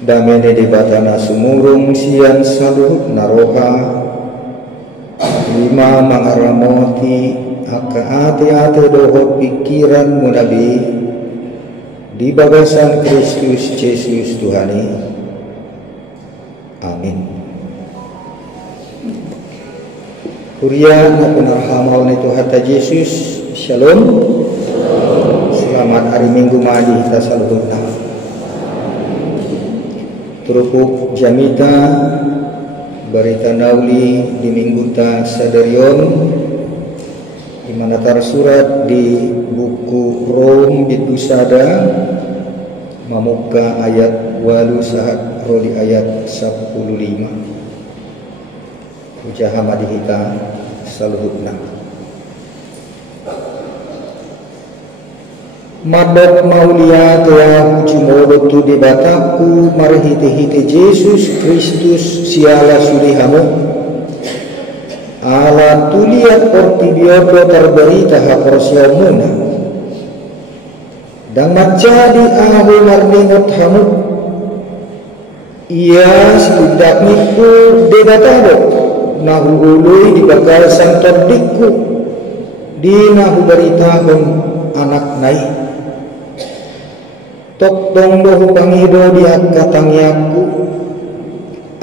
damene di batana sumurung sian saluhut naroha lima mangaramoti aka ate-ate dohot pikiran munabi di bagasan Kristus Yesus Tuhani. Amin. Kuria na penarhamaw ni Tuhan Yesus. Shalom. Selamat hari Minggu madi kita saluhutna. Turupuk jamita berita nauli di minggu ta sadarion di mana tersurat di buku Rom Bitusada mamuka ayat 8 sahat roli ayat 15 ujaha madihita saluhutna. Madok maulia telah jumodo tu di bataku marhite-hite Yesus Kristus siala sulihamu ala tuliat portibioto terberita haporsiomuna dan macadi ahu marningot hamu ia setudak niku debatado nahu ului di bakal santor diku di nahu beritahun anak naik tok dong dohu pangido diak katangyaku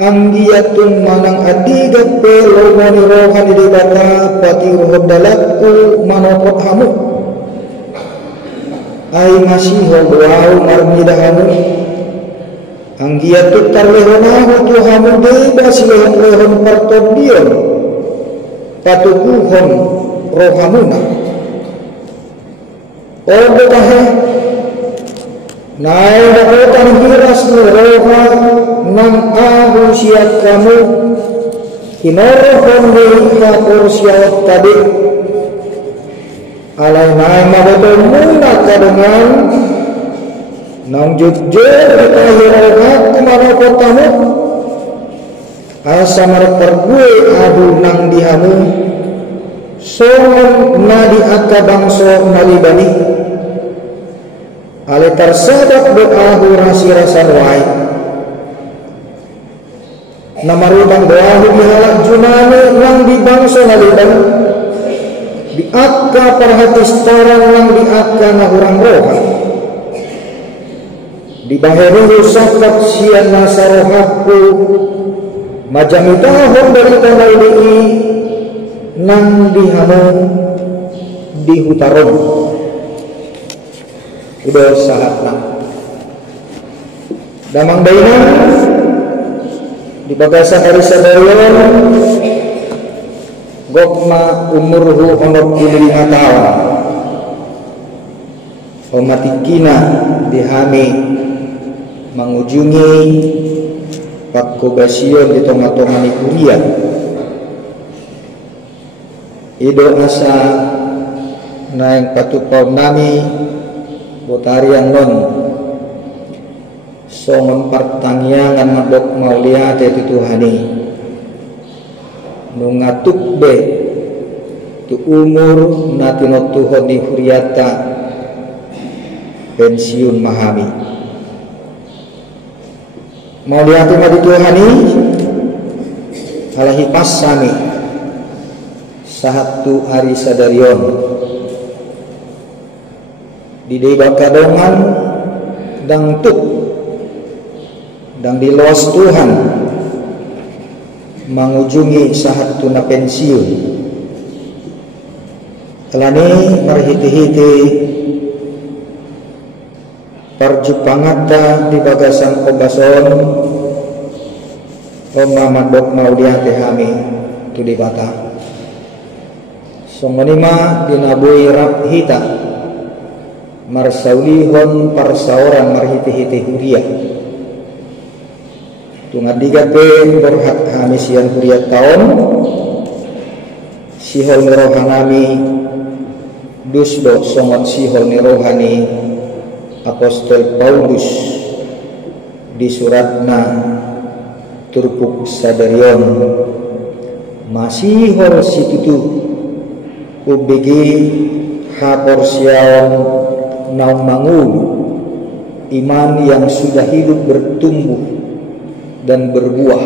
anggiyatun manang adigat pelo mani rohani di bata pati rohod dalakku manopot hamu ay masiho doau marmidahamu anggiyatun tarlehonahu tu hamu bebas lehon partodion patukuhon rohamuna obo tahe nae dakotan hiras roha nam ahu siat kamu kinorohon di hapur siat tadi alai nae mabotol muna kadengan nang jujur dikahiroha kumana kotamu asa marpergue ahu nang dihamu songon nadi akka bangso malibani ale tersadak doahu rasi-rasan wai namarubang doahu dihalak junane lang di bangsa naliban di akka perhatis tarang lang di akka nahurang roha di baheruhu sakat sian nasarohaku majamitahon dari tanah ini nang dihamu di hutaron udah sahatna damang bainan di bagasan hari sadarion gokma umurhu honor 25 tahun omatikina dihami mangujungi pakkobasion di tonga-tonga ni kuria ido asa naeng patupaw nami botarian non songon partangyangan madok mauliat itu Tuhani nungatuk be tu umur natino Tuhan di huriata pensiun mahami mauliat madi Tuhani alahi pasami sahatu hari sadarion di dewa kadongan dang tuk dang di luas Tuhan mangujungi sahat tuna pensiun kelani marhiti-hiti parjupangata di bagasan kobason omamadok mauliate hami tu di bata songonima dinabui raphita marsaulihon parsaoran marhiti-hiti huria tungadiga pe berhak hamisian huria tahun sihol nirohanami dusdo songot sihol nirohani apostol Paulus di suratna turpuk sadarion masihol situtu ubigi hapor siawan naung mangulu iman yang sudah hidup bertumbuh dan berbuah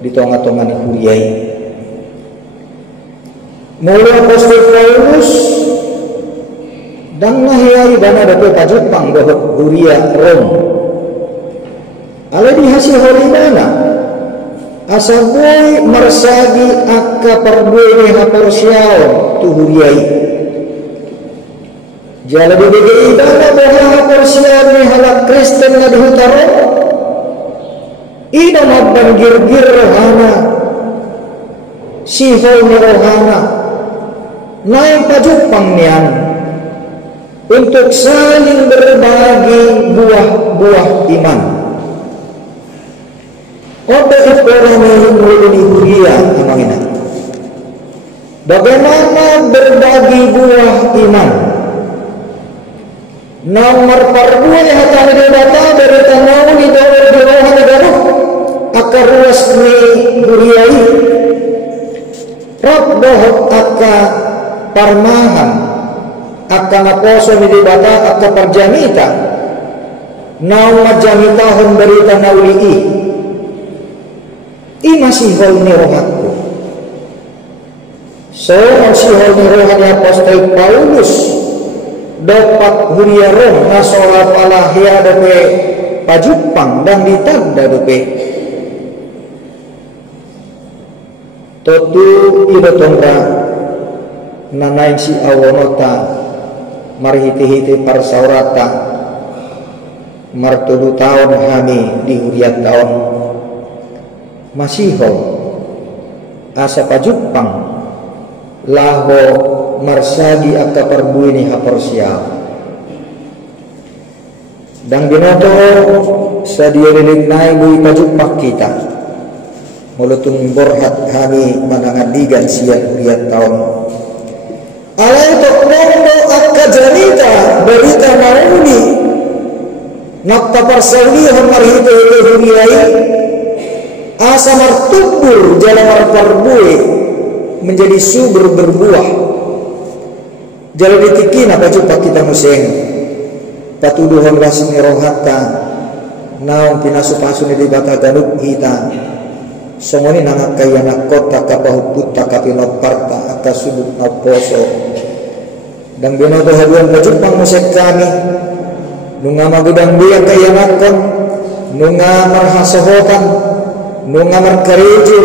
di tengah-tengah huriai. Mulai apostol Paulus dan nahiai dana dapat pajupang bahwa huria Rom. Ala dihasil hari mana? Asaboy mersagi akka perbuai ni haporsiaw tu huriai. Jala dibagi dana bahwa haporsiaw ni halak Kristen na dihutaro. Ida mabang gir-gir rohana, sihol ni rohana, naing pajupang niyan untuk saling berbagi buah-buah iman. Otak orang ini huria amangina. Bagaimana berbagi buah iman? Nomor perbuah hatani data dari tanau di dalam di rohani negara akar ruas ni huriai. Rob bohot akka parmahan akka naposo ni dibata akka perjanita naum majanitahon berita naulii i masih hol ni rohatku. So masih hol ni rohat ni apostol Paulus dapat huria Rom nasola palahia dope pajupang dan ditanda dope totu idotongra nanain si awonota marhiti-hiti parsaurata martudu tahun hami di huriat tahun masih asa pajupang laho marsagi akka perbuini haporsiaw dan binoto sa dielilin bui pajupak kita mulutun borhat hami manangadigan siang huriat tahun alay toknondo akka janita berita nauni naktaparsalihan marhiti-hiti huriai asa martubur jalan perbuai menjadi subur berbuah. Jalan ditikin apa cupa kita museng patuduhan rasmi rohata naon pinasupasun di bata ganuk hita songoni nangak kaya nakota kapahuput kapinoparta atas sudut naposo dan binodo haduan pajupang musek kami nunga magudang biang kaya nakot nunga marhasohotan nunga markarejo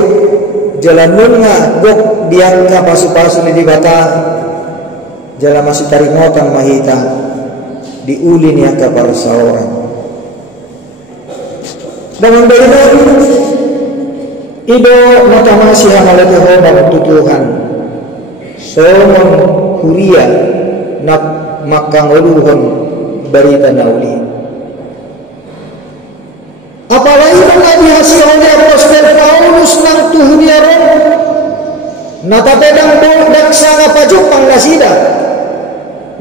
jalan nunga gok diangka pasu-pasu ni dibata jalan masih taringotan mahita diuli ni angka para seorang dengan beriman ido mata masih amalati hoban tutuhan somon huria nak makang uluhon berita nauli apalagi mengaji hasil oleh apostol Paulus nang tuhunia Rom natapedang bodak sanga pajupang nasida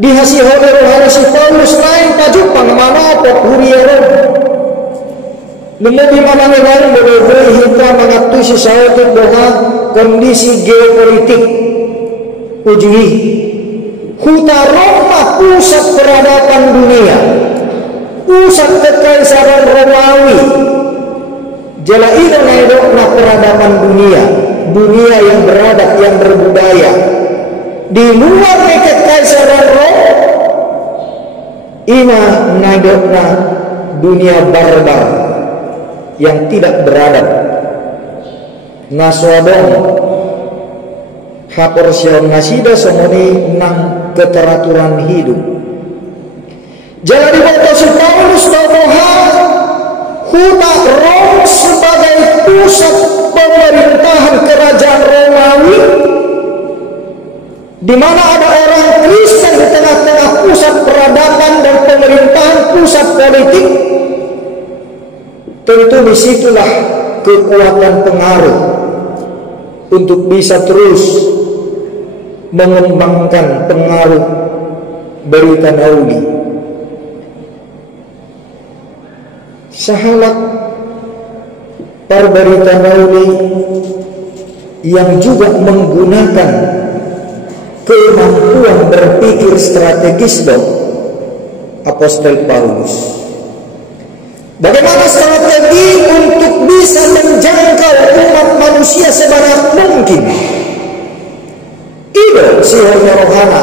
dihasil oleh rohani si Paulus lain pajupang manapok huria Rom lumudi manangilan boleh hita mengatusi sesuatu doa kondisi geopolitik uji huta Roma pusat peradaban dunia pusat kekaisaran Romawi jala ina na peradaban dunia yang beradab yang berbudaya di luar kekaisaran Roma ina na dunia barbar yang tidak beradab naswadong haporsiaw nasida semoni nang keteraturan hidup. Jadi waktu si Paulus Tomoha huta Rom sebagai pusat pemerintahan kerajaan Romawi di mana ada orang Kristen di tengah-tengah pusat peradaban dan pemerintahan pusat politik. Tentu disitulah kekuatan pengaruh untuk bisa terus mengembangkan pengaruh berita nauli. Sahalak berita nauli yang juga menggunakan kemampuan berpikir strategis dong apostol Paulus. Bagaimana strategi untuk bisa menjangkau umat manusia sebanyak mungkin? Itu sihornya rohana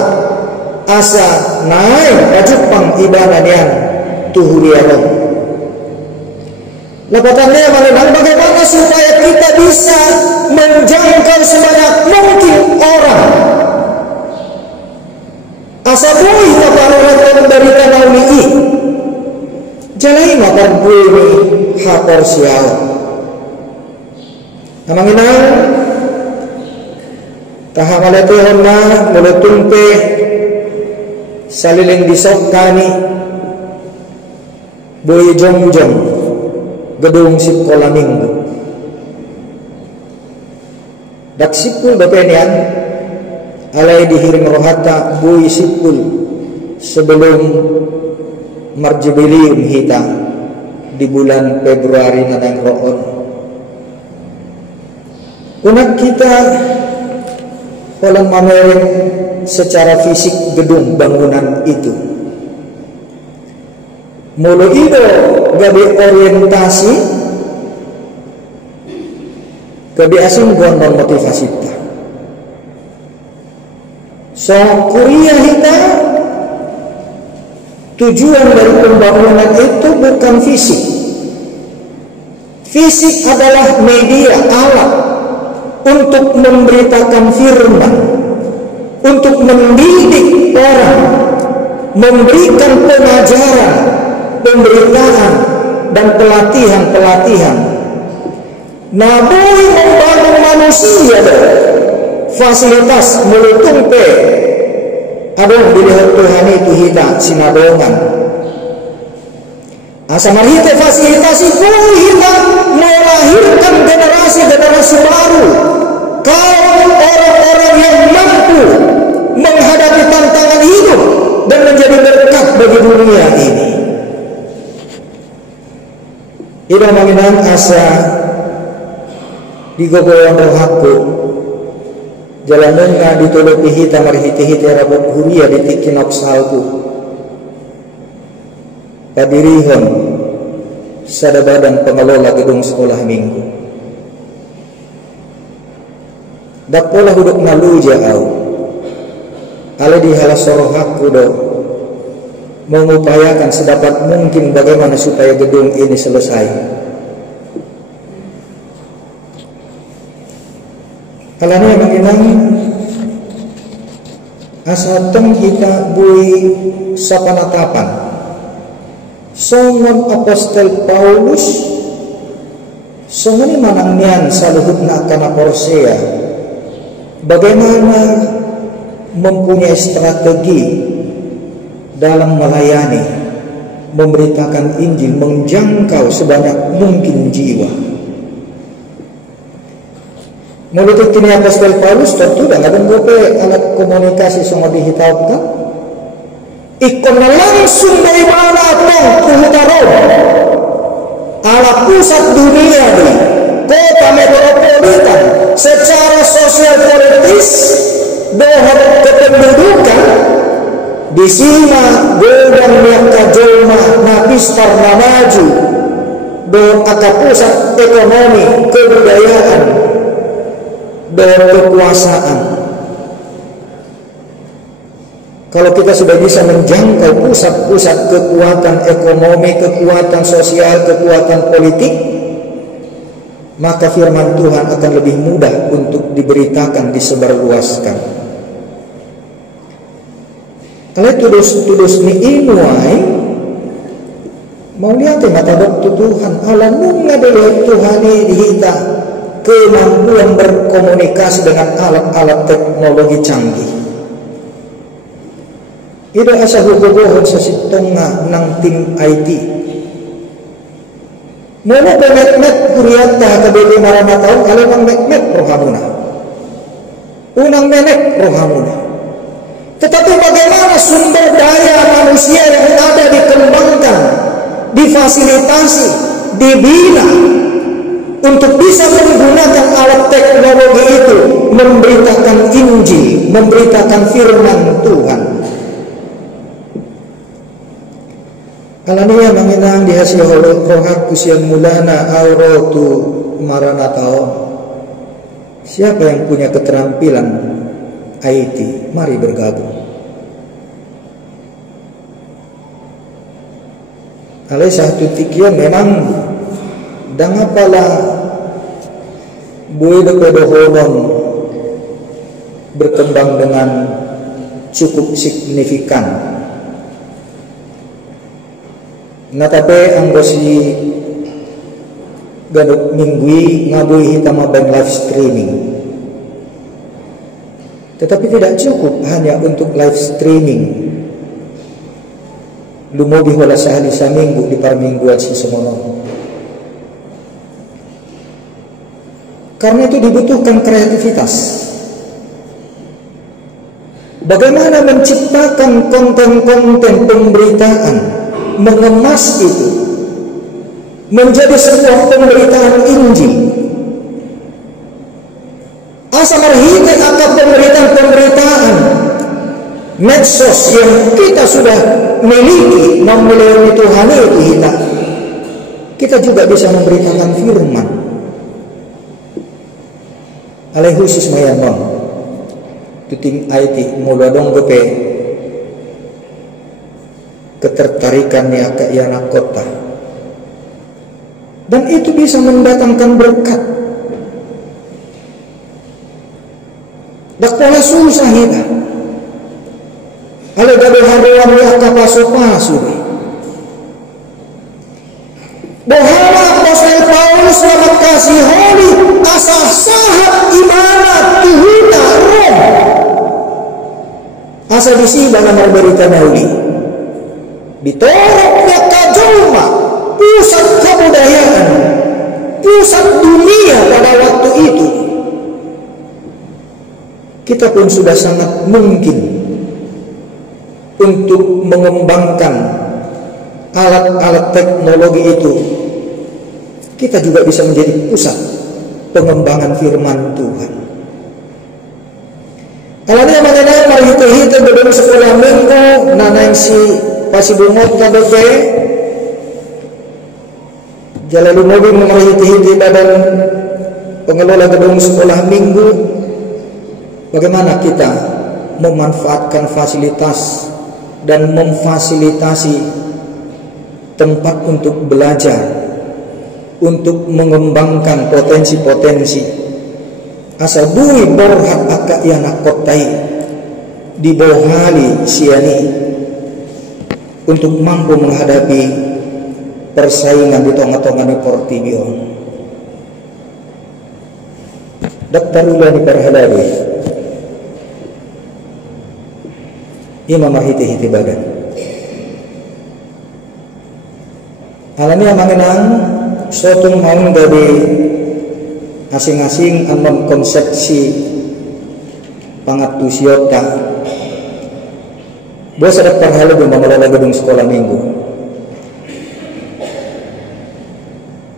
asa naik rajupang ibadanian tuhuriaroh. Lepatannya mengenang bagaimana supaya kita bisa menjangkau sebanyak mungkin orang. Asa bui naparolatong dari tanawli jalai mapar bui hapor sial. Namanginang tahamalete na mulutumpe saliling disok kani bui jong-jong gedung sipkola minggu dak sipul bapenian alai dihiring rohata bui sipul sebelum marjubilium hita di bulan Februari nadang roon. Unak kita walang mamereng secara fisik gedung bangunan itu. Mulu itu gabi orientasi gabi asing gondong motivasi kita. So kuliah kita tujuan dari pembangunan itu bukan fisik. Fisik adalah media alat untuk memberitakan firman, untuk mendidik orang, memberikan pengajaran, pemberitaan dan pelatihan-pelatihan. Namun membangun manusia fasilitas mulutumpe aduh dilihat Tuhan itu hita sinabongan asa marhite fasilitas itu hita melahirkan generasi baru, kaum orang-orang yang mampu menghadapi tantangan hidup dan menjadi berkat bagi dunia ini. Ida manginan asa digogoyan rohaku jalanan nga ditulupi hita marhiti-hiti rabot huria ditikinok salku padirihon sada badan pengelola gedung sekolah minggu dak pola huduk maluja au ale di halas rohaku do mengupayakan sedapat mungkin bagaimana supaya gedung ini selesai. Kalanya menginang asateng kita bui sapanatapan songon apostol Paulus songoni manangnian saluhutna kana Porsea bagaimana mempunyai strategi dalam melayani, memberitakan Injil, menjangkau sebanyak mungkin jiwa. Menurut ini apostol Paulus tentu dengan gope alat komunikasi sama dihitaukan ikon langsung dari mana tong kuhutaro ala pusat dunia di kota metropolitan secara sosial politis dohot kependudukan di sini godang miaka jolma napistar namaju dohot aka pusat ekonomi kebudayaan dan kekuasaan. Kalau kita sudah bisa menjangkau pusat-pusat kekuatan ekonomi, kekuatan sosial, kekuatan politik, maka firman Tuhan akan lebih mudah untuk diberitakan, disebarluaskan. Kalau tudus ni imuai, mau lihat mata dokter Tuhan, alamnya dari Tuhan ini dihita kemampuan berkomunikasi dengan alat-alat teknologi canggih. Ida asa hukubohon sa sitongga ng tim IT. Mula pemet-met kuryata kabili maramataw, alamang met-met rohamuna. Unang menek rohamuna. Tetapi bagaimana sumber daya manusia yang ada dikembangkan, difasilitasi, dibina untuk bisa menggunakan alat teknologi itu memberitakan Injil, memberitakan firman Tuhan. Alania manginang dihasih rohak kusian mulana aurotu maranataon. Siapa yang punya keterampilan IT, mari bergabung. Alai satu tikian memang dangapalah buih dokodohonon berkembang dengan cukup signifikan. Nah tapi anggosi gaduk minggui ngabui hitama bang live streaming. Tetapi tidak cukup hanya untuk live streaming. Lumobi wala sehari saminggu di parmingguan si semono. Karena itu dibutuhkan kreativitas. Bagaimana menciptakan konten-konten pemberitaan, mengemas itu menjadi sebuah pemberitaan Injil. Asa marhite akan pemberitaan medsos yang kita sudah miliki memenuhi Tuhan itu kita juga bisa memberitakan firman. Alai khusus mayanon tuting IT muladong gope ketertarikan ni anak kota, dan itu bisa mendatangkan berkat. Dakpola susah kita. Alai gabe haruan ni akapaso-paso. Bohala Apostol Paulus na magkasih holi asah sahat imana tuhuna Rom. Asa disiba na berita na uli. Ditoroknya kajoma, pusat kebudayaan, pusat dunia pada waktu itu. Kita pun sudah sangat mungkin untuk mengembangkan alat-alat teknologi itu. Kita juga bisa menjadi pusat pengembangan firman Tuhan. Alanya mengenai marhite-hite bedong sekolah minggu nanang si pasibungot kadope jalalu mobil memarhite-hite badan pengelola gedung sekolah minggu. Bagaimana kita memanfaatkan fasilitas dan memfasilitasi tempat untuk belajar, untuk mengembangkan potensi-potensi. Asa bui borhat akak yana kotai di bohali siani untuk mampu menghadapi persaingan di tengah-tengah di Portibio. Daktarulah di perhalabi Imam mahiti-hiti bagan. Alami mengenang suatu maun dari asing-asing anon konsepsi pangatusiota. Bos ada perhalabi mengelola gedung sekolah minggu.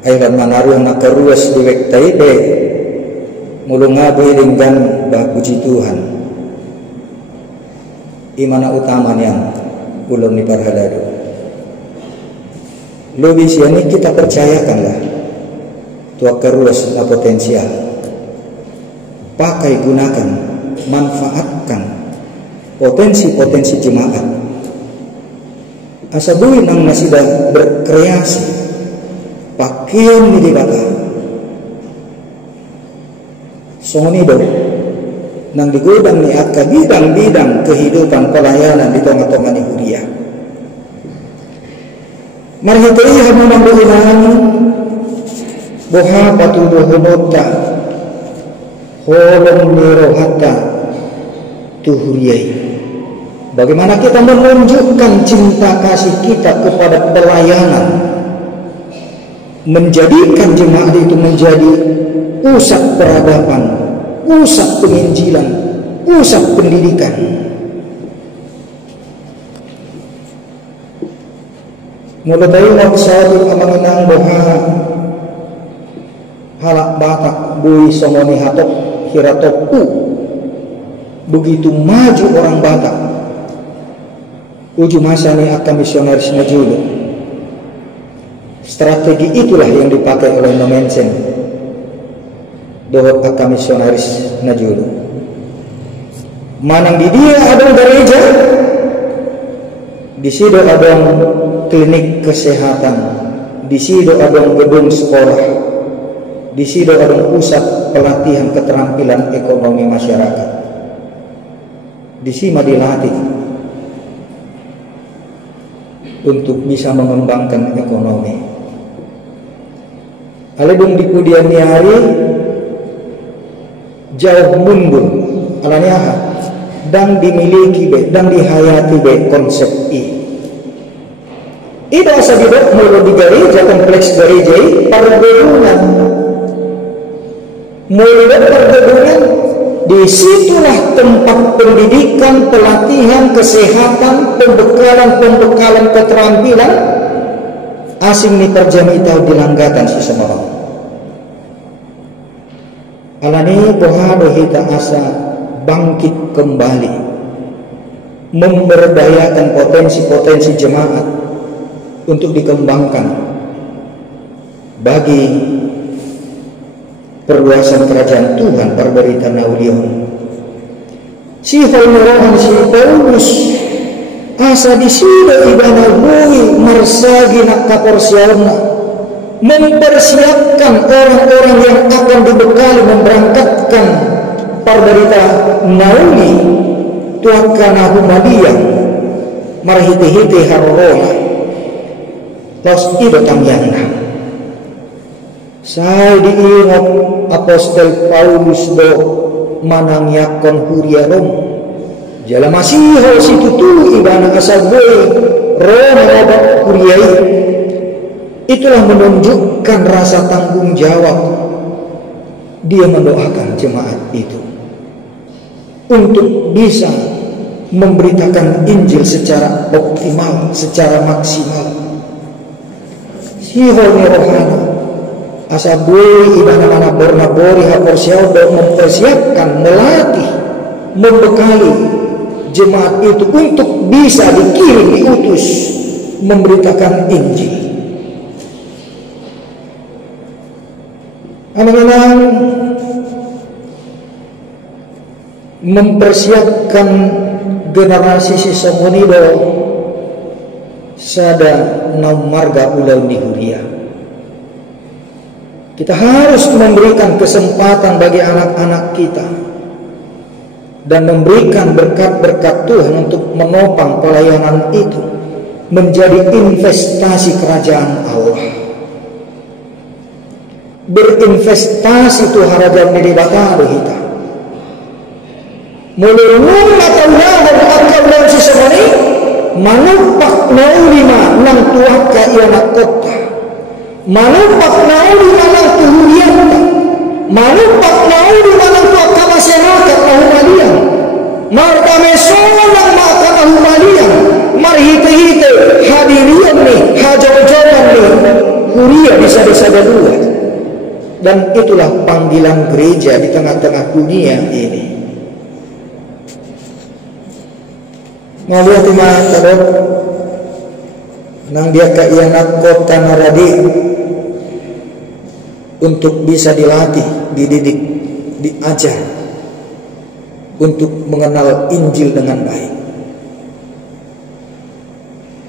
Ayat mangaruh nakaruas diwek taibe mulungabi dengan bah puji Tuhan. Imana utama yang ulun ni parhalado. Lebih siani kita percayakanlah tua keruas na potensial. Pakai gunakan, manfaatkan potensi-potensi jemaat. Asabuin ang nasida berkreasi. Pakaian ni dibata. Songonido nang digodang ni akka bidang-bidang kehidupan pelayanan di tengah-tengah ni Huria. Marhitei hamu mambuhinan boha patuduh honota holong nirohata tuhuriyai. Bagaimana kita menunjukkan cinta kasih kita kepada pelayanan, menjadikan jemaat itu menjadi pusat peradaban, pusat penginjilan, pusat pendidikan. Mula tayo magsabing amanginang boha halak batak bui somoni hatok hiratokku. Begitu maju orang Batak, uju masa ni akan misionaris na julo Strategi itulah yang dipakai oleh Nomensen dohot aka misionaris najulu. Manang di dia ada gereja, di situ ada klinik kesehatan, di situ ada gedung sekolah, di situ ada pusat pelatihan keterampilan ekonomi masyarakat. Di sini dilatih untuk bisa mengembangkan ekonomi. Aledung di pudian hari jauh mundur alanya dan dimiliki be dan dihayati be konsep ini. Ida sabidok mulu di gereja kompleks gereja pergedungan. Mulu pergedungan, disitulah tempat pendidikan, pelatihan, kesehatan, pembekalan keterampilan asing ni terjami tahu dilanggatan si semarang. Alani bohado hita asa bangkit kembali, memberdayakan potensi-potensi jemaat untuk dikembangkan bagi perluasan kerajaan Tuhan berberita naulion. Si Paulus si Paulus asa disida ibana bui marsagi nak kaporsiauna, mempersiapkan orang-orang yang akan dibekali memberangkatkan perberita nauli tuakana humalia marhiti-hiti harrola los ido tamyana. Saya diingat Apostol Paulus do manangyakon huriarom jala masiho si tutu ibana asaboy Roma abak huriai. Itulah menunjukkan rasa tanggung jawab dia mendoakan jemaat itu untuk bisa memberitakan Injil secara optimal, secara maksimal. Sihoni rohana asaboy ibana mana bornabori haporsiao do mempersiapkan, melatih, membekali jemaat itu untuk bisa dikirim, diutus memberitakan Injil. Anak-anak mempersiapkan generasi sisa monido sada naum marga ulau di huria. Kita harus memberikan kesempatan bagi anak-anak kita dan memberikan berkat-berkat Tuhan untuk menopang pelayanan itu menjadi investasi kerajaan Allah. Berinvestasi tu harajan di bataro kita. Mulurun atau nahar akal dan sisamani manupak naulima nang tuaka ianak kota. Manupak naulima nang tuhurianta. Manupak naulima nang tuaka masyarakat ahumalian. Markame sonang makan ahumalian. Marhite-hite hadirian nih, hajaw-jawan nih. Huria bisa-bisa dua. Dan itulah panggilan gereja di tengah-tengah dunia ini. Mau lihat ima tadot nang dia kaianak kota naradi untuk bisa dilatih, dididik, diajar untuk mengenal Injil dengan baik.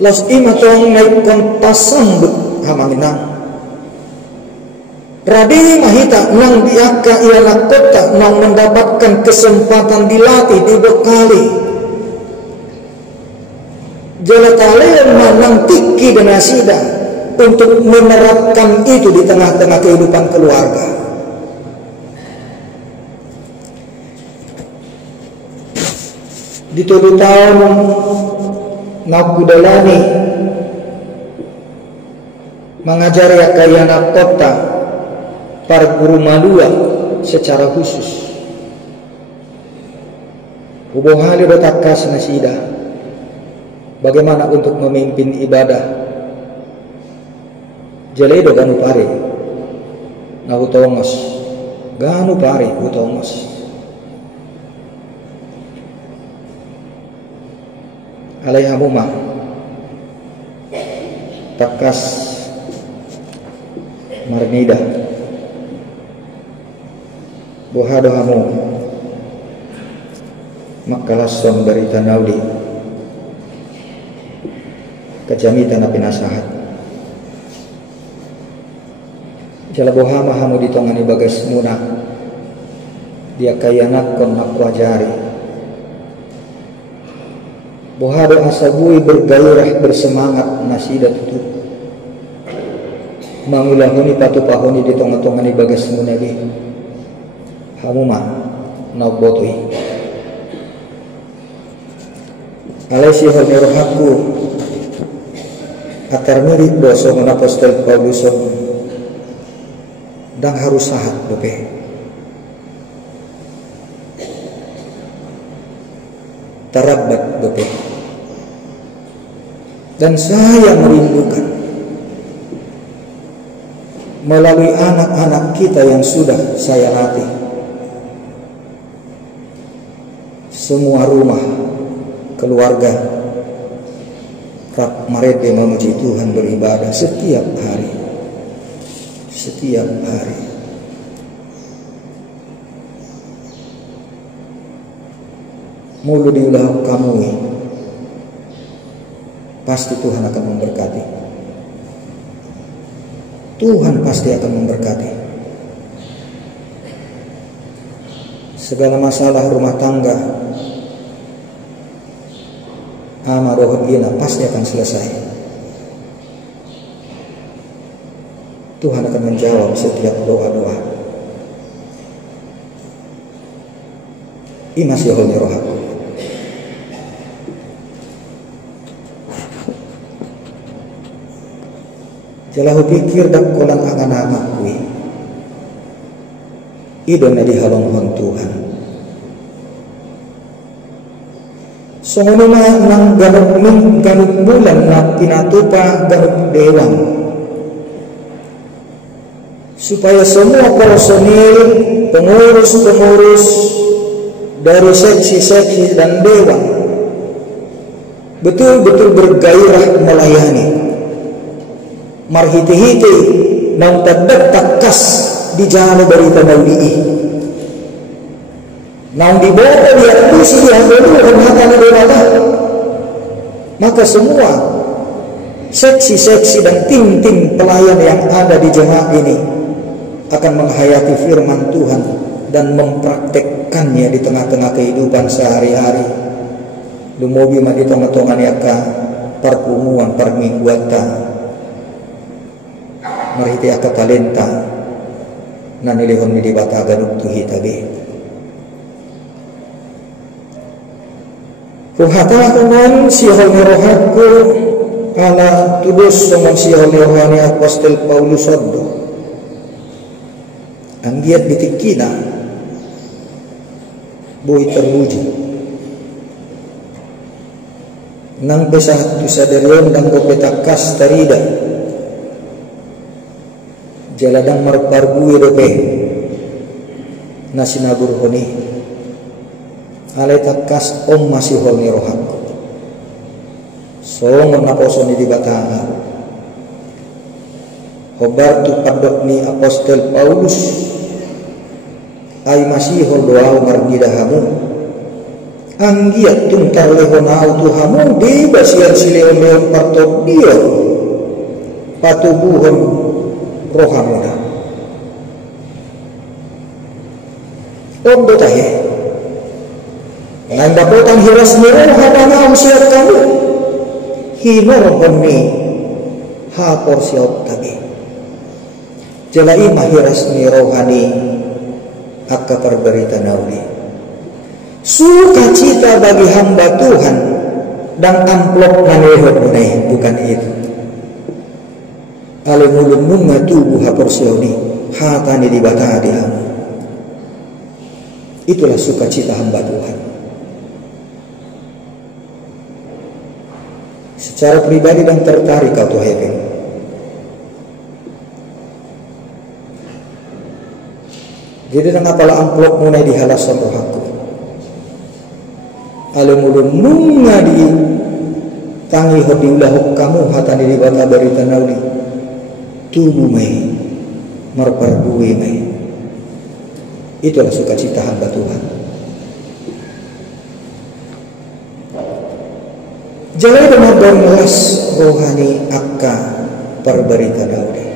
Los ima tong naik kontasang hamanginang. Radi mahita nang diaka ialah kota nang mendapatkan kesempatan dilatih, dibekali. Jala talen manang tiki dan asida untuk menerapkan itu di tengah-tengah kehidupan keluarga. Di 7 tahun nakudalani mengajari akayana kota para guru malua secara khusus. Hubungan dotakas nasida. Bagaimana untuk memimpin ibadah? Jaledo ganu pare, ngutongos, ganu pare utongos. Alaihamuma takas marnida bohado hamu makalason berita naudi kejamitan api nasahat jala bohama hamu ditongani bagas muna dia kayanak kon makwajari bohado asabui bergairah bersemangat nasidat itu mangulahuni patupahuni di tongah-tongah bagas munagi hamuma naubotui alaisi halmirohaku atar mirit doso menapostol Pauluson dan harus sahat dope tarabat dope dan saya merindukan melalui anak-anak kita yang sudah saya latih semua rumah keluarga rak mereka memuji Tuhan beribadah setiap hari mulu diulah kamu pasti Tuhan akan memberkati. Tuhan pasti akan memberkati. Segala masalah rumah tangga amarohgina pasti akan selesai. Tuhan akan menjawab setiap doa-doa. Imas yahoni rohaku. Jalahu pikir dak kolang angan-angan kui. Idona di halonghon Tuhan. Songonima nang ganuk bulan na pinatupa ganuk dewan. Supaya semua personil, pengurus-pengurus dari seksi-seksi dan dewan betul-betul bergairah melayani. Marhiti-hiti nang tagdak kas di jalan berita naudi. Nang dibawa dia pusi dia dulu mata dewata. Maka semua seksi-seksi dan tim-tim pelayan yang ada di jemaat ini akan menghayati firman Tuhan dan mempraktekkannya di tengah-tengah kehidupan sehari-hari. Lumobi mah di tengah-tengah yaka perpumuan permingguata. Mariti aka talenta na nilihon mi di bataga nuktuhi tabi. Kuhatakunan sihol ni rohaku ala tudus somong sihol ni rohani Apostol Paulus Oddo. Ang giat bitikina buhay termuji. Nang besah tusadarion dan kopetakas tarida. Jaladang marparbui dope nasinabur honi alay takas om masih honi rohak songon naposoni di batangan hobar tu padok ni Apostol Paulus ay masih hol doa margidahamu anggiat tungtar lehonau tuhamu di basian sileon partok dia patubuhon rohamuna ondo tahe nang dapotan hiras ni rohamana siap kamu hinorhon ni hapor siap tabi jalai mahiras ni rohani akka perberita nauli sukacita bagi hamba Tuhan dan amplop nanehon bukan itu alimulun munga tubuh haporsioni hatani di bata dihamu. Itulah sukacita hamba Tuhan. Secara pribadi dan tertarik kau tuh hepen. Jadi dengan pala amplop mulai dihalasan rohaku. Alimulun munga di tangi hodiulah kamu hatani di bata berita nauli. Tubuh mai merperdui mai. Itulah sukacita hamba Tuhan. Jalai benar melas rohani akka perberita Daudi.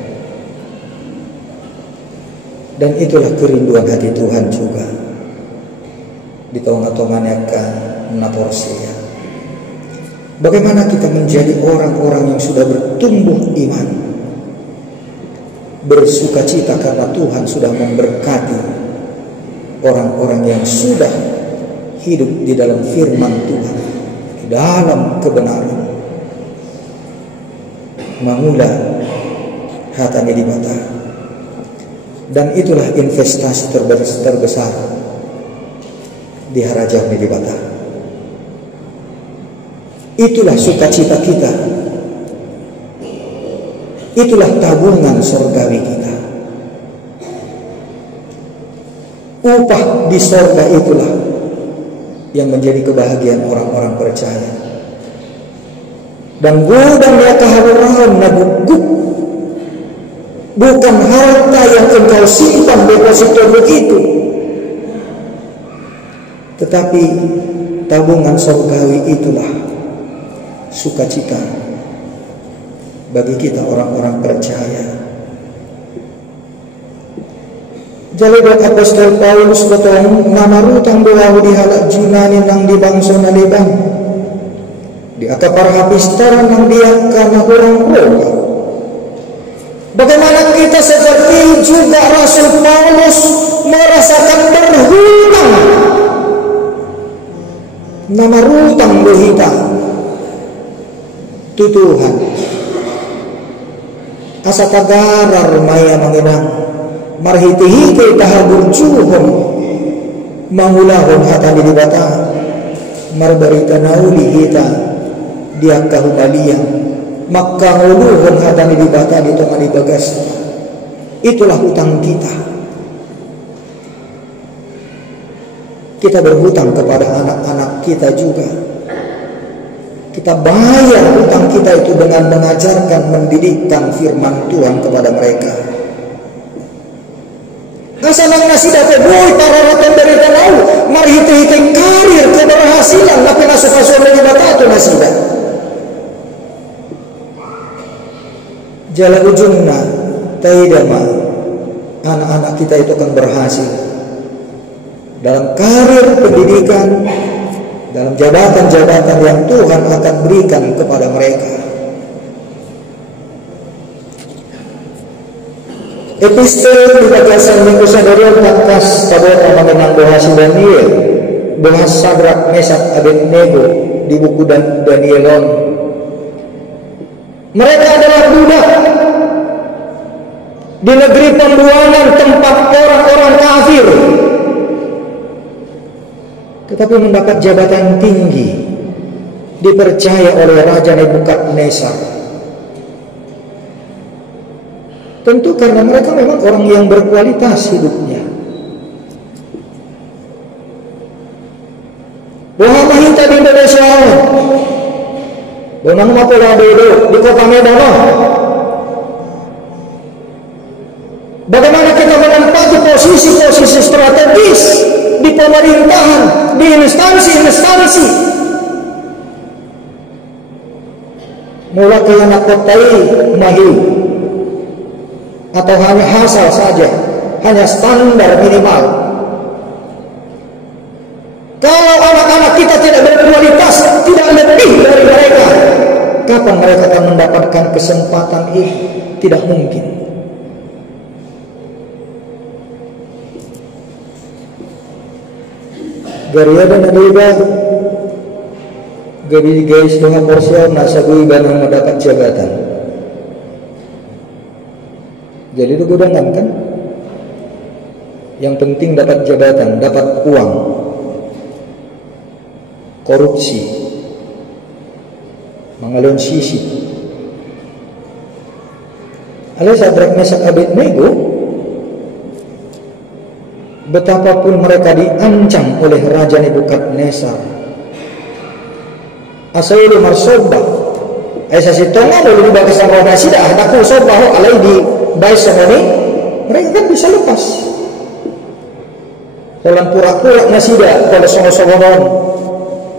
Dan itulah kerinduan hati Tuhan juga. Di tengah-tengahnya akan menaporsia. Bagaimana kita menjadi orang-orang yang sudah bertumbuh iman, bersukacita karena Tuhan sudah memberkati orang-orang yang sudah hidup di dalam firman Tuhan, di dalam kebenaran. Mangula hatanya di mata. Dan itulah investasi terbesar di Haraja di Bata. Itulah sukacita kita. Itulah tabungan surgawi kita. Upah di surga itulah yang menjadi kebahagiaan orang-orang percaya. Dan gudang ya keharuan naguguk. Bukan harta yang engkau simpan deposito begitu, tetapi tabungan surgawi itulah sukacita bagi kita orang-orang percaya. Jalur apostol Paulus betong namarutang doa di halak Junani nang di bangsa nalibang di akapar hapistaran nang dia karena orang roga. Bagaimana kita seperti juga Rasul Paulus merasakan berhutang, namarutang dohita tu Tuhan. Asa tagarar maya manginang marhiti-hiti tahabur juhon mangulahon hata di bata marbarita nauli hita dia kahumalian maka nguluhon hatani di bata di tengah di bagas. Itulah hutang kita. Kita berhutang kepada anak-anak kita juga. Kita bayar hutang kita itu dengan mengajarkan, mendidikkan firman Tuhan kepada mereka. Kasanang nasi dapat boy para ratan dari tanau marhiti-hiti karir keberhasilan tapi nasuka-suka di bata itu nasida. Jalan ujungnya taidama anak-anak kita itu akan berhasil dalam karir pendidikan, dalam jabatan-jabatan yang Tuhan akan berikan kepada mereka. Epistel di bagasan minggu sadari podcast pada mengenang bahasa Daniel, bahasa Sadrak Mesak Abednego di buku Danielon. Mereka adalah budak di negeri pembuangan tempat orang-orang kafir, tetapi mendapat jabatan tinggi, dipercaya oleh Raja Nebukadnezar. Tentu karena mereka memang orang yang berkualitas hidupnya. Bahwa mahita di Indonesia, Bonang Mapola Dodo di kota Medan. Bagaimana kita menempati posisi-posisi strategis di pemerintahan, di instansi-instansi. Mulai ke anak kotai mahi atau hanya hasal saja, hanya standar minimal. Kalau anak-anak kita tidak berkualitas, tidak lebih dari mereka, kapan mereka akan mendapatkan kesempatan ini? Tidak mungkin. Garia dan Nabiba gabi guys dengan porsial nasabui banang mendapat jabatan. Jadi itu gudangan kan? Yang penting dapat jabatan, dapat uang. Korupsi, mengalun sisi. Oleh Sadrak Mesak Abednego, betapapun mereka diancam oleh Raja Nebukadnezar, asal marsobah, esa si tonga boleh dibaca sama nasi dah, aku sobah alai di bayi semoni mereka kan bisa lepas. Kalau pura-pura nasida kalau songo-songonon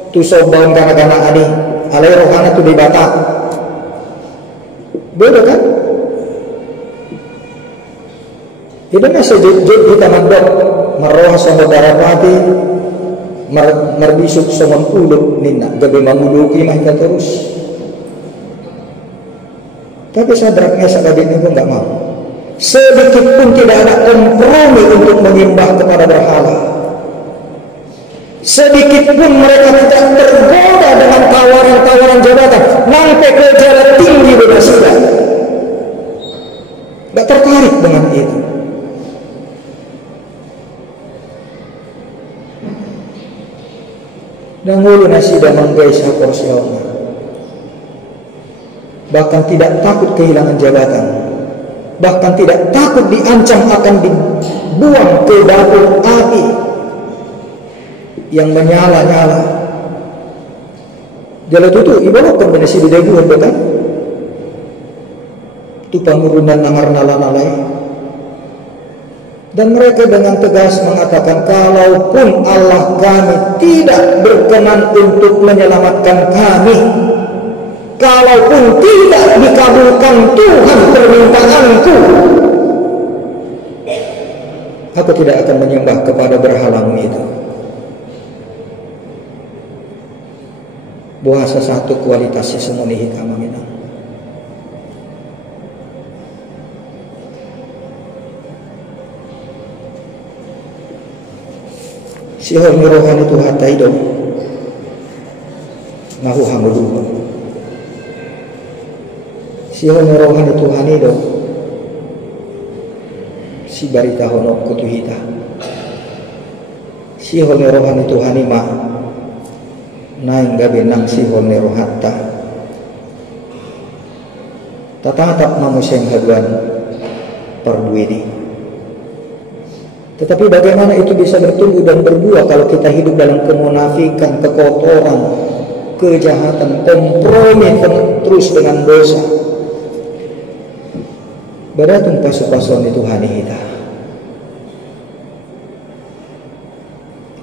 tu sobaun kana-kana ani alai rohana tu dibata. Beda kan? Tidak bisa jadi tamandok maroha sama darapati marbisuk sama uluk nina gabe manguluki mah kita terus. Tapi sadraknya sakabin itu enggak mau. Sedikit pun tidak ada kompromi untuk menyembah kepada berhala. Sedikit pun mereka tidak tergoda dengan tawaran-tawaran jabatan. Sampai ke jalan tinggi bernasida. Tidak tertarik dengan itu. Dan ngulu nasida menggaisa porsiona. Bahkan tidak takut kehilangan jabatan. Bahkan tidak takut diancam akan dibuang ke dapur api yang menyala-nyala. Jala tutu ibawakan menasi di dagu kan? Itu pengurunan nangar nala-nalai. Dan mereka dengan tegas mengatakan, kalaupun Allah kami tidak berkenan untuk menyelamatkan kami, kalaupun tidak dikabulkan Tuhan permintaanku, aku tidak akan menyembah kepada berhalamu itu. Bahasa satu kualitasnya semuanya hikam minang. Sihor rohani tu hatai do mahu hamulu. Sihor rohani Tuhan itu si barita honok kutuhita. Sihor rohani Tuhan mah naing gabe nang sihor rohatta. Tatatap mamuseng haduan perduidi. Tetapi bagaimana itu bisa bertumbuh dan berbuah kalau kita hidup dalam kemunafikan, kekotoran, kejahatan, kompromi terus dengan dosa. Beratung pasu-pasuan itu hani kita.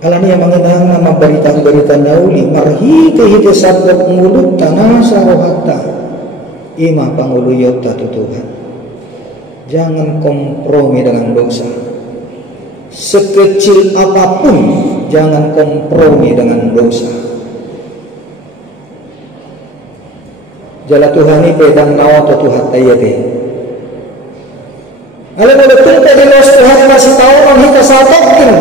Alani yang mengenang nama berita-berita nauli marhite sabda mulut tanah sarohatta imah panguluyot tatu Tuhan. Jangan kompromi dengan dosa. Sekecil apapun jangan kompromi dengan dosa. Jala Tuhani pedang nawa to Tuhan tayate. Alam mo betul tadi los Tuhan masih tahu orang kita satokin.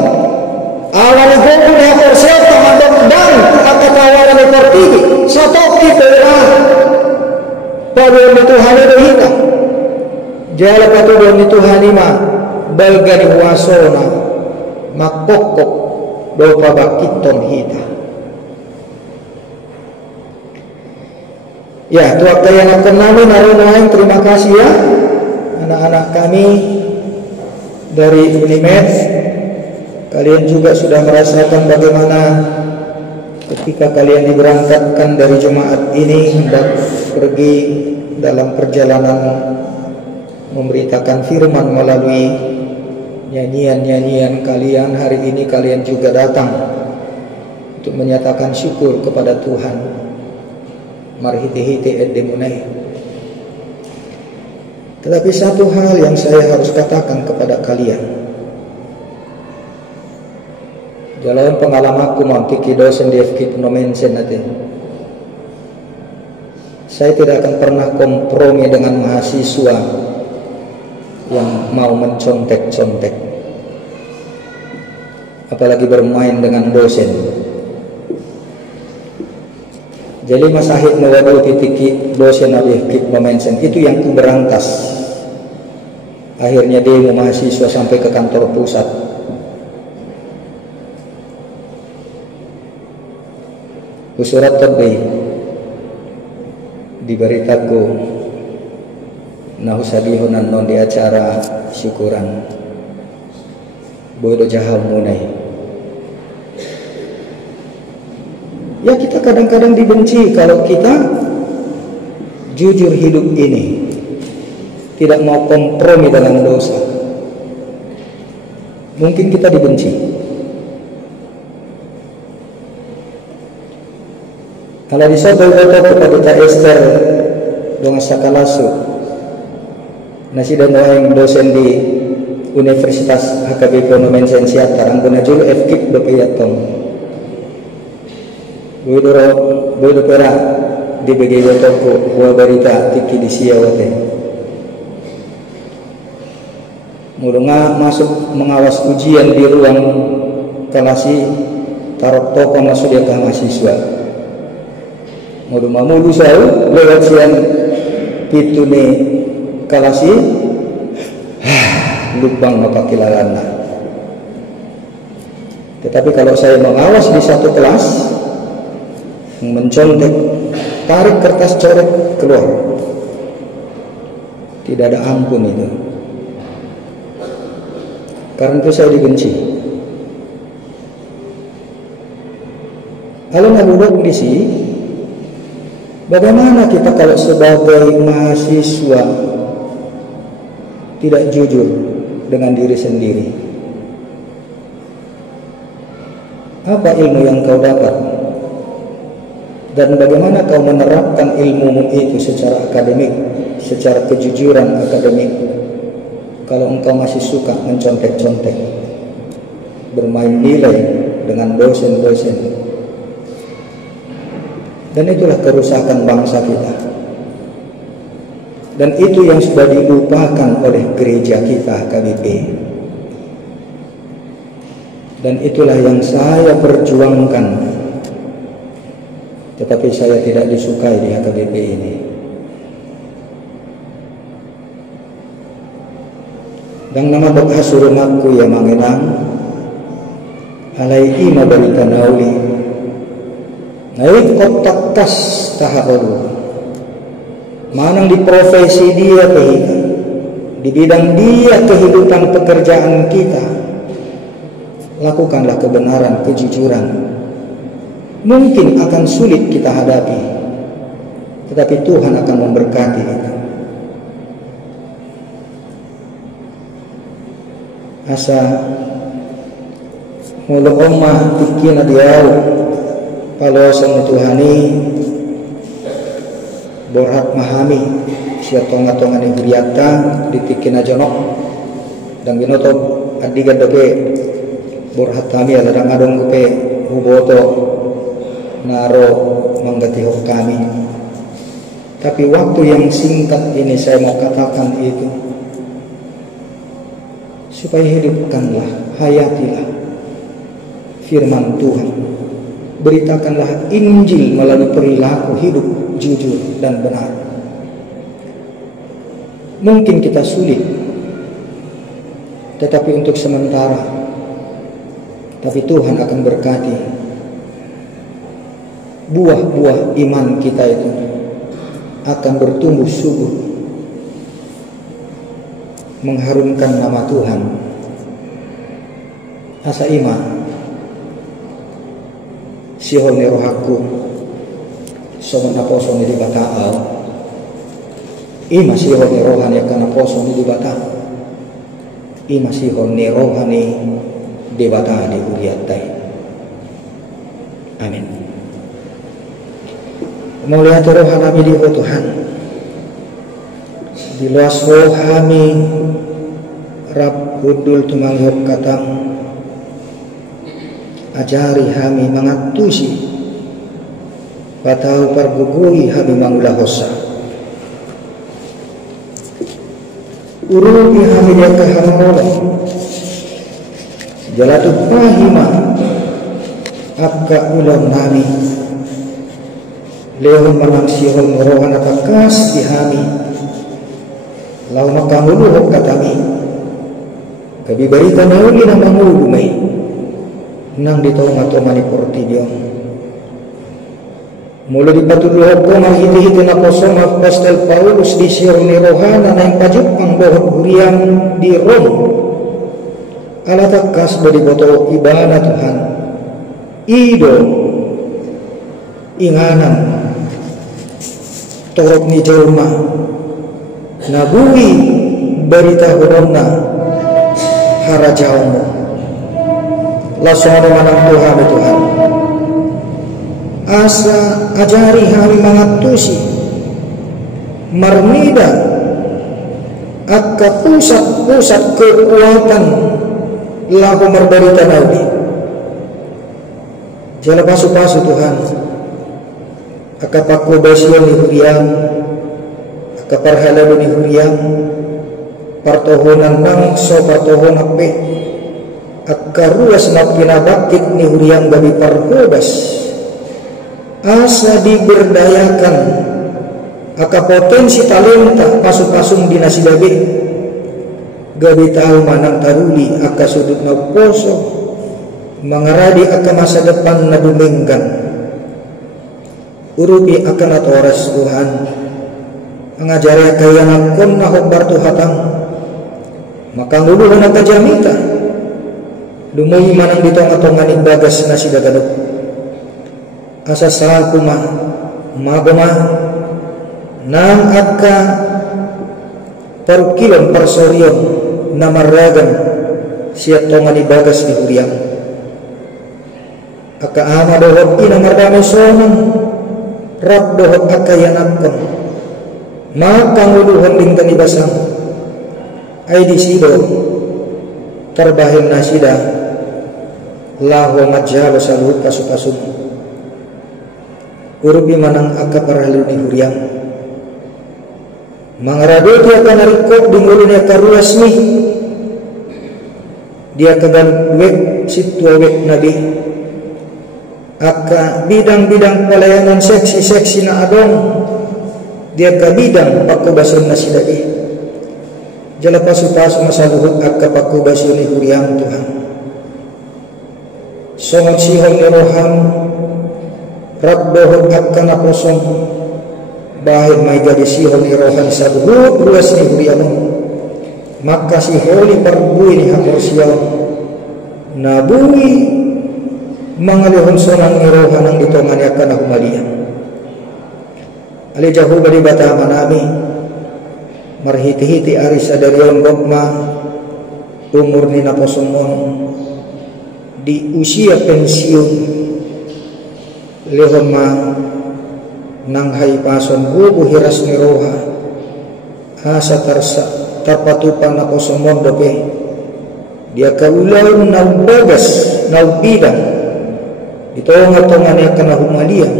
Awal gogo na porsiya tamadok dan at kawalan ni partigi satoki pera. Pagod ni Tuhan ito hita. Jala patulong ni Tuhan ma balgani wasona makokok do pabakiton hita. Ya, tua kaya akan namin naroon terima kasih ya anak-anak kami dari Unimed. Kalian juga sudah merasakan bagaimana ketika kalian diberangkatkan dari jemaat ini hendak pergi dalam perjalanan memberitakan firman melalui nyanyian-nyanyian kalian. Hari ini kalian juga datang untuk menyatakan syukur kepada Tuhan. Marhiti-hiti eddemunai. Tetapi satu hal yang saya harus katakan kepada kalian. Jalan pengalamanku mantiki dosen di FK Nomensen nanti. Saya tidak akan pernah kompromi dengan mahasiswa yang mau mencontek-contek, apalagi bermain dengan dosen. Jadi masahid mewadu titiki dosen di FK Nomensen itu yang kuberantas. Akhirnya demo mahasiswa sampai ke kantor pusat. Surat tadi diberitaku nahusabihunan non di acara syukuran bodo jahal munai. Ya, kita kadang-kadang dibenci kalau kita jujur hidup ini, tidak mau kompromi dengan dosa. Mungkin kita dibenci. Kalau disobel kepada ta Esther dong sakalasu nasi dan yang dosen di Universitas HKB Ekonomi Sensiata angguna julu FKIP dokeyatong Bodo pera di bagian toko buah berita tiki di siawate mulunga masuk mengawas ujian di ruang kelasi tarok toko masuk dia ke mahasiswa mulunga mulu sau lewat siang itu nih kelasi lubang mapakilalana. Tetapi kalau saya mengawas di satu kelas mencontek, tarik kertas coret keluar, tidak ada ampun itu. Karena itu saya dibenci. Kalau nabudok di sini, bagaimana kita kalau sebagai mahasiswa tidak jujur dengan diri sendiri? Apa ilmu yang kau dapat? Dan bagaimana kau menerapkan ilmumu itu secara akademik, secara kejujuran akademik? Kalau engkau masih suka mencontek-contek, bermain nilai dengan dosen-dosen, dan itulah kerusakan bangsa kita. Dan itu yang sudah dilupakan oleh gereja kita HKBP. Dan itulah yang saya perjuangkan. Tetapi saya tidak disukai di HKBP ini. Dan nama dok hasurumakku ya mangenang alai ima barita nauli naik otak tas tahaulu manang di profesi dia di bidang dia kehidupan pekerjaan kita, lakukanlah kebenaran, kejujuran. Mungkin akan sulit kita hadapi, tetapi Tuhan akan memberkati kita. Asa mulu omah tikina diau palosan Tuhani borat mahami sia tonga-tonga ni huriata ditikina jonok dan binoto adiga doke borat kami aladang adong gope huboto naro manggatihok kami. Tapi waktu yang singkat ini saya mau katakan itu, supaya hidupkanlah, hayatilah firman Tuhan, beritakanlah Injil melalui perilaku hidup jujur dan benar. Mungkin kita sulit, tetapi untuk sementara, tapi Tuhan akan berkati. Buah-buah iman kita itu akan bertumbuh subur, mengharumkan nama Tuhan. Asa iman sihon ni rohaku soman aposo ni di bataal ima sihon ni rohani akan aposo ni di bata ima sihon ni rohani di bata di uriatai. Amin. Mulia rohan kami di Tuhan, di luas rohani Rab hudul tumangyok katang ajari kami mangatusi patau pargugui kami mangulahosa uruti kami dia kehamrola jalatu pahima akka ulang nami lehon manang sihon rohan atakas di kami lau makamuluhok katami kabibarita nauli na mangulumay nang ditong-atong ni Portidion. Mula di patuluhog ko manghiti-hiti na kosong Apostol Paulus di siyong ni Rohana na yung pajupang bohot huriang di Rome. Alatakas ba di boto iba na Tuhan. Ido inganan torok ni Jeruma nabui berita hurong na harajaw mo lasone manang Tuhan Tuhan asa ajari kami mangatusi marnida akka pusat-pusat kekuatan lahu merbarita naudi jala pasu-pasu Tuhan akka pakubasyon ni huriang akka parhalado ni huriang partohonan nang so partohonan pe akka ruas na pinabakit ni huriang gabi parhubas asa diberdayakan akka potensi talenta pasu-pasung dinasidabe gabi tahu manang taruli akka sudut na poso mangaradi akka masa depan na dumenggan urupi akan atoras Tuhan mengajari akka yang akon na hokbar tuhatang makanguluhan akka jamita dumui manang ditong-atongan ibagas na sidaganok asa sakuma magoma nang akka parukilon parsoryon na maragan siya tongan ibagas di huriang akka ama dohot ina mardami sonang rap dohot akka yanakon makanguluhan lingkan ibasang ay disido terbahin nasida lahu majalo saluhut pasu-pasum urubi manang akka parahalu di huriang mangarado dia akan narikop di ngulunya karuas nih dia kagan wek situa wek nabi akka bidang-bidang pelayanan seksi-seksi na adong dia ka bidang pakubasun na sidagi jala pasu-pasu masaluhut akka pakubasun ni huriang Tuhan songot sihong ni roham rabdohut akka naposong bahid may jadi sihon ni rohan saluhut luas ni huriang maka si holi parbui ni hamor siyaw nabui mangalihon sonang ni rohan ang ditongan yakan na humalian ali jahu bali bata manami marhiti-hiti aris adarion gogma umur ni naposomon di usia pensiun lehon ma nang hay pason bubu hiras ni roha asa tarpatupan na kosomon dope dia kaulaw na bagas na bidang ditonga-tonga niya ka na humalian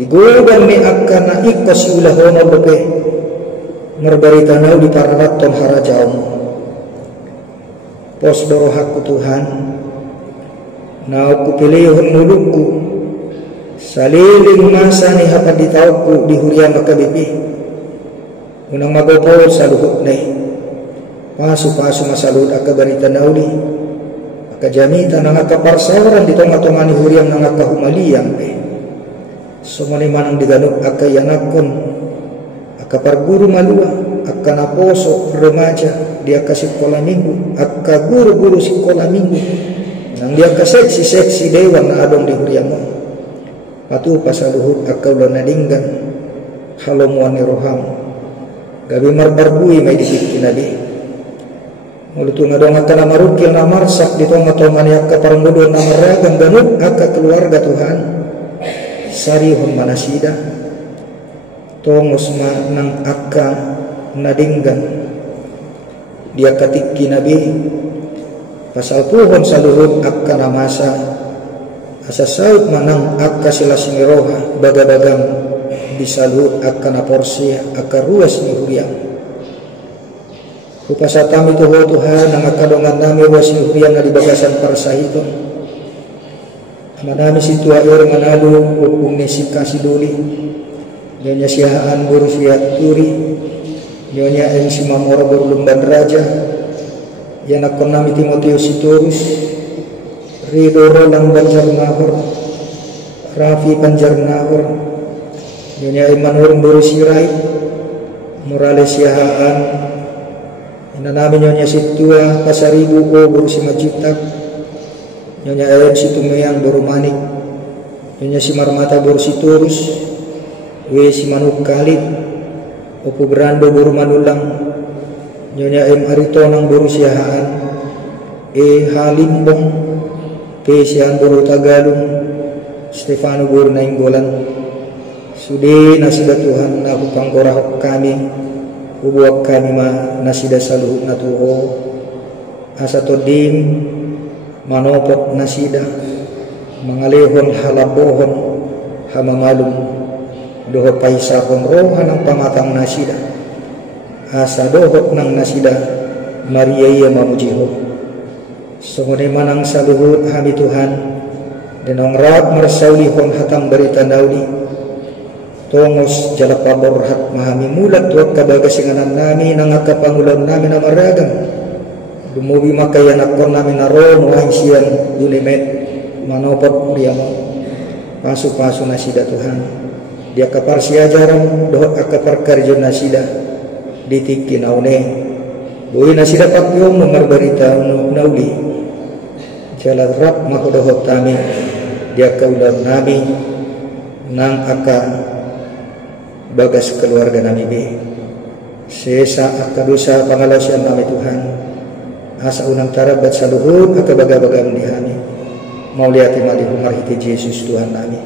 digodan ni akka na ikos ulahono dope ngarbarita na di pararaton harajaw pos dorohaku Tuhan na kupilihon mulukku saliling masa ni hapad ditawku di huriang makabibi unang magopol sa luhut na pasu-pasu masalud akka barita nauli akka jamita nang akka parsawaran ditong atongan ni huriang nang akka humaliyang sumani manang diganok akka yanakon akka parguru malua akka naposo remaja dia ka sekolah minggu akka guru-guru sekolah minggu nang dia ka seksi-seksi dewan na adong di huriang mo patu pasaluhut akka ulan nadinggan halomuan ni roham gabi marbarbui may dikit kinabi mulutu nga dong akka na marukil na marsak ditong matongan ni akka parangudon na maragang ganun akka keluarga Tuhan sarihon manasida tongos ma nang akka nadinggan dia katik kinabi pasal puhon saluhut akka na masa asa saut manang akka sila siniroha baga-bagang bisalut akka na porsi akka ruas ni huriang upasatami tuho Tuhan ang akadongan nami ruas ni huriang na dibagasan para sa hiton amanami si tua air manalo upung ni si kasiduli nyonya sihaan buru sihat turi nyonya en si mamoro berlumban raja yan akon nami Timoteus Sitorus Ridho Rolang Banjarnahor Rafi Banjarnahor Nyonya Imanur Burusirai Morales Yahaan ina namin Nyonya Situa Pasaribu O Burusi Majitak Nyonya Ellen Situmayang Burumanik Nyonya Simarmata Burusi Turus We Simanuk Khalid Opo Brando Burumanulang Nyonya M Aritonang Burusi Yahaan Halimbong Kesian Buru Tagalung Stefano Buru Nainggolan Sude nasida Tuhan na pangkorahok kami ubuak kami ma nasida saluhut na tuho asa to din manopot nasida mangalehon halabohon hamamalum doho paisahon roha ng pamatang nasida asa dohot ng nasida Maria iya mamujiho sungguh manang saluhut hami Tuhan denong rat marsaulihon hatang berita nauli tongos jalak paborhat mahami mulat tuat kabagasinganan nami nang akapangulan namin na maragang dumubi makayanakon namin na ron wahing siyan ulimet manopot dia mo pasu-pasu nasida Tuhan dia kapar siajaran dohot akapar karjo nasida ditik kinaune buhi nasida pakyong mengarbarita nauli jalan rap mahudohot kami dia kaulan nami nang aka bagas keluarga nami be sesa akadusa pangalasian nami Tuhan asa unang tarabat saluhut akabaga-baga mendihani mau lihat imali marhiti Yesus Tuhan nami